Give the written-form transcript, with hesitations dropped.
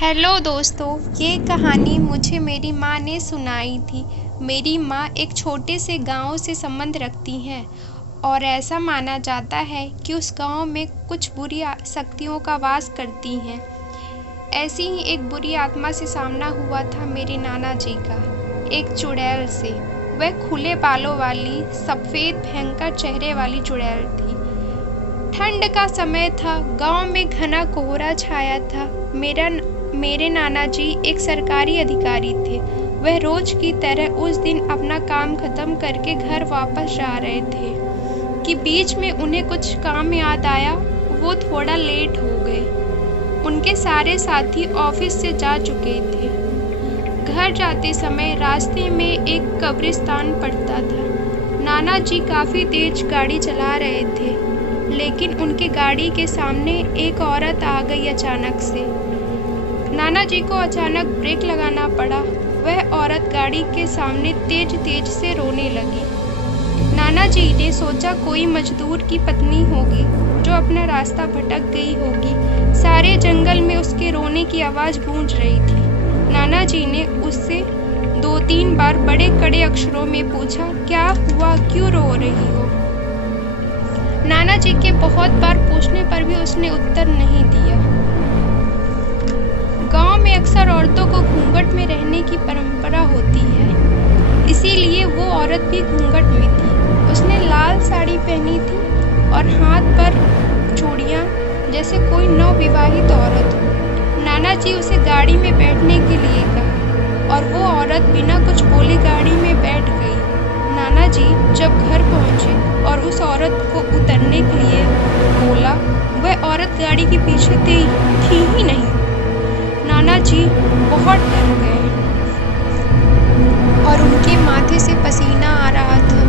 Hello दोस्तों, ये कहानी मुझे मेरी माँ ने सुनाई थी। मेरी माँ एक छोटे से गांव से संबंध रखती हैं और ऐसा माना जाता है कि उस गांव में कुछ बुरी शक्तियों का वास करती हैं। ऐसी ही एक बुरी आत्मा से सामना हुआ था मेरे नाना जी का, एक चुड़ैल से। वह खुले बालों वाली, सफ़ेद भयंकर चेहरे वाली चुड़ैल थी। ठंड का समय था, गांव में घना कोहरा छाया था। मेरे नाना जी एक सरकारी अधिकारी थे। वह रोज की तरह उस दिन अपना काम खत्म करके घर वापस जा रहे थे कि बीच में उन्हें कुछ काम याद आया। वो थोड़ा लेट हो गए। उनके सारे साथी ऑफिस से जा चुके थे। घर जाते समय रास्ते में एक कब्रिस्तान पड़ता था। नाना जी काफ़ी तेज गाड़ी चला रहे थे, लेकिन उनके गाड़ी के सामने एक औरत आ गई अचानक से। नाना जी को अचानक ब्रेक लगाना पड़ा। वह औरत गाड़ी के सामने तेज तेज से रोने लगी। नाना जी ने सोचा कोई मजदूर की पत्नी होगी जो अपना रास्ता भटक गई होगी। सारे जंगल में उसके रोने की आवाज़ गूंज रही थी। नाना जी ने उससे 2-3 बार बड़े कड़े अक्षरों में पूछा, क्या हुआ, क्यों रो रही हो? नाना जी के बहुत बार पूछने पर भी उसने उत्तर नहीं दिया। गांव में अक्सर औरतों को घूंघट में रहने की परंपरा होती है, इसीलिए वो औरत भी घूंघट में थी। उसने लाल साड़ी पहनी थी और हाथ पर चूड़ियां, जैसे कोई नवविवाहित औरत हो। नाना जी उसे गाड़ी में बैठने के लिए कहा और वो औरत बिना कुछ बोले गाड़ी में बैठ गई। नाना जी जब घर पहुंचे और उस औरत को उतरने के लिए बोला, वह औरत गाड़ी के पीछे थी ही नहीं। नाना जी बहुत डर गए और उनके माथे से पसीना आ रहा था।